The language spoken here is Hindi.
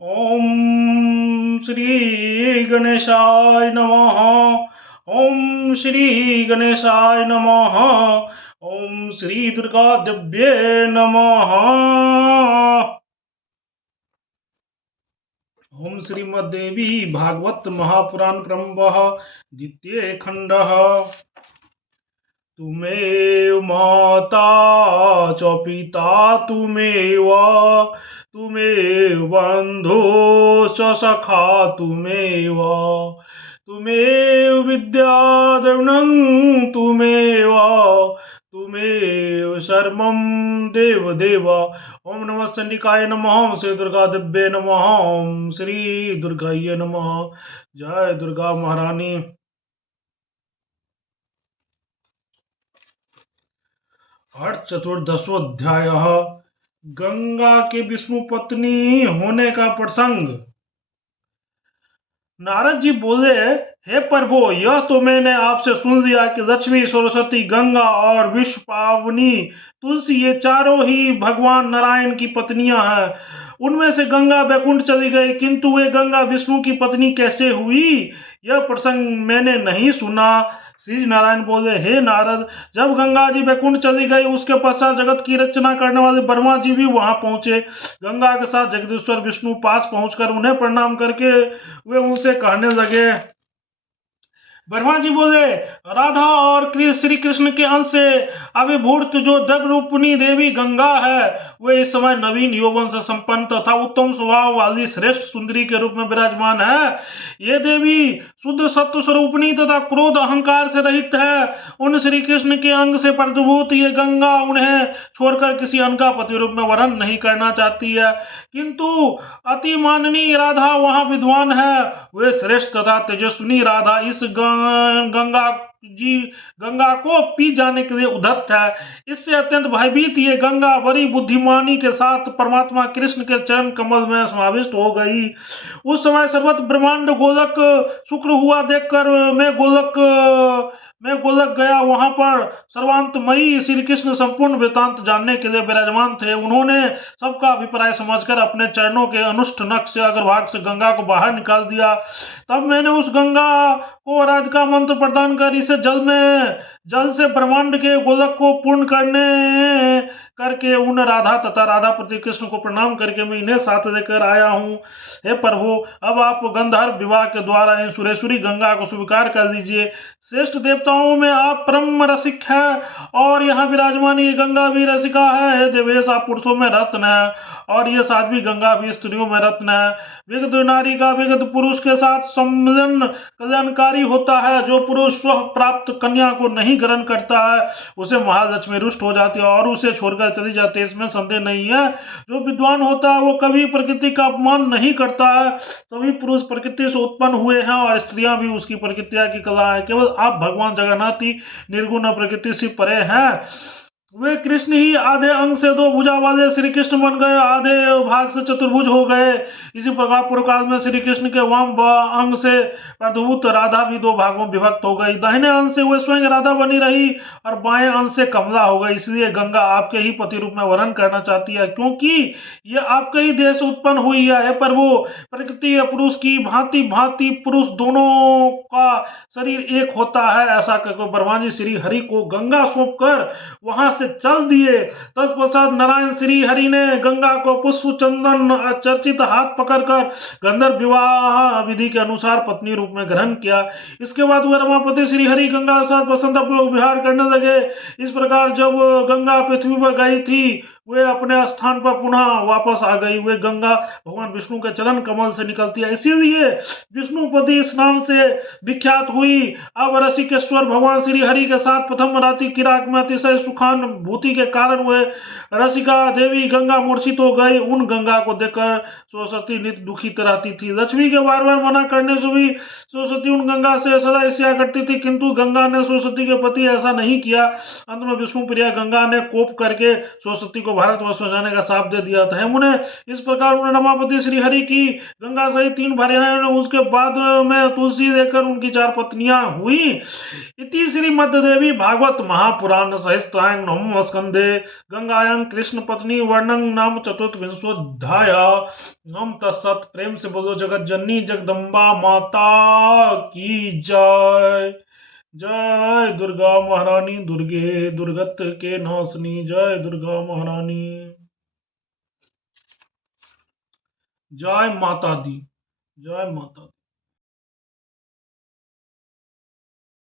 ओम श्री गणेशाय नमः। ओम श्री गणेशाय नमः। ओम श्री दुर्गा दिव्ये नमः। ओम श्रीमद्देवी भागवत महापुराण प्रारंभः द्वितीय खंडः। तुमेव माता च पिता तुमेव, तुमेव बन्धुश्च सखा तुमेव, तुमेव विद्या द्रविणं तुमेव, तुमेव सर्वं देवदेव। ओम नमः चंडिकाय नमः। ओम श्री दुर्गा दिव्ये नमः। ओम श्री दुर्गाय नमः। जय दुर्गा महारानी। चतुर्दशोऽध्याय। गंगा के विष्णु पत्नी होने का प्रसंग। नारद जी बोले, हे प्रभु, यह तो मैंने आपसे सुन लिया कि लक्ष्मी, सरस्वती, गंगा और विश्व पावनी तुलसी ये चारों ही भगवान नारायण की पत्नियां हैं। उनमें से गंगा बैकुंठ चली गई, किंतु वे गंगा विष्णु की पत्नी कैसे हुई, यह प्रसंग मैंने नहीं सुना। श्री नारायण बोले, हे नारद, जब गंगा जी बैकुंठ चली गई, उसके पश्चात जगत की रचना करने वाले ब्रह्मा जी भी वहां पहुंचे। गंगा के साथ जगदीश्वर विष्णु पास पहुंचकर उन्हें प्रणाम करके वे उनसे कहने लगे। ब्रह्मा जी बोले, राधा और श्री कृष्ण के अंश से अभिभूत जो द्रव्य रूपिणी देवी गंगा है, वे इस समय नवीन यौवन से संपन्न तथा उत्तम स्वभाव वाली श्रेष्ठ सुंदरी के रूप में विराजमान है। ये देवी शुद्ध सत्व स्वरूपिणी तथा क्रोध अहंकार से रहित है। उन श्री कृष्ण के अंग से प्रतिभूत ये गंगा उन्हें छोड़कर किसी अन्य का पति रूप में वरण नहीं करना चाहती है, किंतु अति माननीय राधा वहां विद्वान है। वे श्रेष्ठ तथा तेजस्विनी राधा इस गंगा को पी जाने के लिए उद्धत है। इससे अत्यंत भयभीत ये गंगा बड़ी बुद्धिमानी के साथ परमात्मा कृष्ण के चरण कमल में समाविष्ट हो गई। उस समय सर्वत्र ब्रह्मांड गोलक शुक्र हुआ देखकर मैं गोलक गया। वहां पर सर्वांतमयी श्री कृष्ण संपूर्ण वृतांत जानने के लिए विराजमान थे। उन्होंने सबका अभिप्राय समझकर अपने चरणों के अनुष्ठ नख से अग्रभाग से गंगा को बाहर निकाल दिया। तब मैंने उस गंगा को राधिका मंत्र प्रदान कर इसे जल से ब्रह्मांड के गोलक को पूर्ण करके उन राधा तथा राधा पति कृष्ण को प्रणाम करके मैं इन्हें साथ लेकर आया हूँ। हे प्रभु, अब आप गंधर्व विवाह के द्वारा इन सुरेश्वरी गंगा को स्वीकार कर लीजिए। श्रेष्ठ देवताओं में आप परम रसिक है और यहाँ विराजमान ये गंगा भी रसिका है। हे देवेश, आप पुरुषों में रत्न है और ये साध्वी गंगा भी स्त्रियों में रत्न है। विगत नारी का विगत पुरुष के साथ सम्मिलन कल्याणकारी होता है। जो पुरुष स्व प्राप्त कन्या को नहीं ग्रहण करता है, उसे महालक्ष्मी रुष्ट हो जाती है और उसे छोड़कर चली जाती है, इसमें संदेह नहीं है। जो विद्वान होता है वो कभी प्रकृति का अपमान नहीं करता है। सभी पुरुष प्रकृति से उत्पन्न हुए हैं और स्त्रियां भी उसकी प्रकृति की कला है। केवल आप भगवान जगन्नाथ ही निर्गुण प्रकृति से परे हैं। वे कृष्ण ही आधे अंग से दो भुजा वाले श्री कृष्ण बन गए, आधे भाग से चतुर्भुज हो गए। इसी प्रकार पूर्वकाल में श्री कृष्ण के वाम अंग से प्रभुत राधा भी दो भागों में विभक्त हो गई। दाहिने अंग से वे स्वयं राधा बनी रही और बाएं अंग से कमला हो गई। इसलिए गंगा आपके ही पति रूप में वर्ण करना चाहती है, क्योंकि ये आपके ही देश से उत्पन्न हुई है। प्रभु, प्रकृति या पुरुष की भांति भांति पुरुष दोनों का शरीर एक होता है। ऐसा कहकर ब्रह्मा जी श्री हरि को गंगा सौंप कर वहां से चल दिए। तत्पश्चात नारायण श्री हरि ने गंगा को पुष्प चंदन चर्चित हाथ पकड़कर गंधर्व विवाह विधि के अनुसार पत्नी रूप में ग्रहण किया। इसके बाद वह रमापति श्री हरि गंगा के साथ प्रसन्नतापूर्वक विहार करने लगे। इस प्रकार जब गंगा पृथ्वी पर गई थी, वे अपने स्थान पर पुनः वापस आ गई। वे गंगा भगवान विष्णु के चरण कमल से निकलती है, इसीलिए विष्णुपति इस नाम से विख्यात हुई। अब रसिकेश्वर भगवान श्री हरि के साथ प्रथम रात्रि की रात में अतिशय सुखानुभूति के कारण वे रसिका देवी गंगा मूर्छित हो गई। उन गंगा को देखकर सरस्वती नित्य दुखित रहती थी। लक्ष्मी के बार बार मना करने से भी सरस्वती उन गंगा से सदा ईर्ष्या करती थी, किंतु गंगा ने सरस्वती के प्रति ऐसा नहीं किया। अंत में विष्णु प्रिया गंगा ने कोप करके सरस्वती को को भारतवर्ष में जाने का शाप दे दिया था। हेमू ने इस प्रकार उन्होंने रमापति श्री हरि की गंगा सहित 3 भार्याएं, उसके बाद में तुलसी देकर उनकी 4 पत्नियां हुई। इति श्री मध्य देवी भागवत महापुराण सहस्त्रांग नवम स्कंदे गंगायां कृष्ण पत्नी वर्णन नाम चतुर्विंशोऽध्याय। नम तत्सत। प्रेम से बोलो जगत जननी जगदम्बा माता की जय। जय दुर्गा महारानी दुर्गे दुर्गत के नाशनी। जय दुर्गा महारानी। जय माता दी। जय माता दी।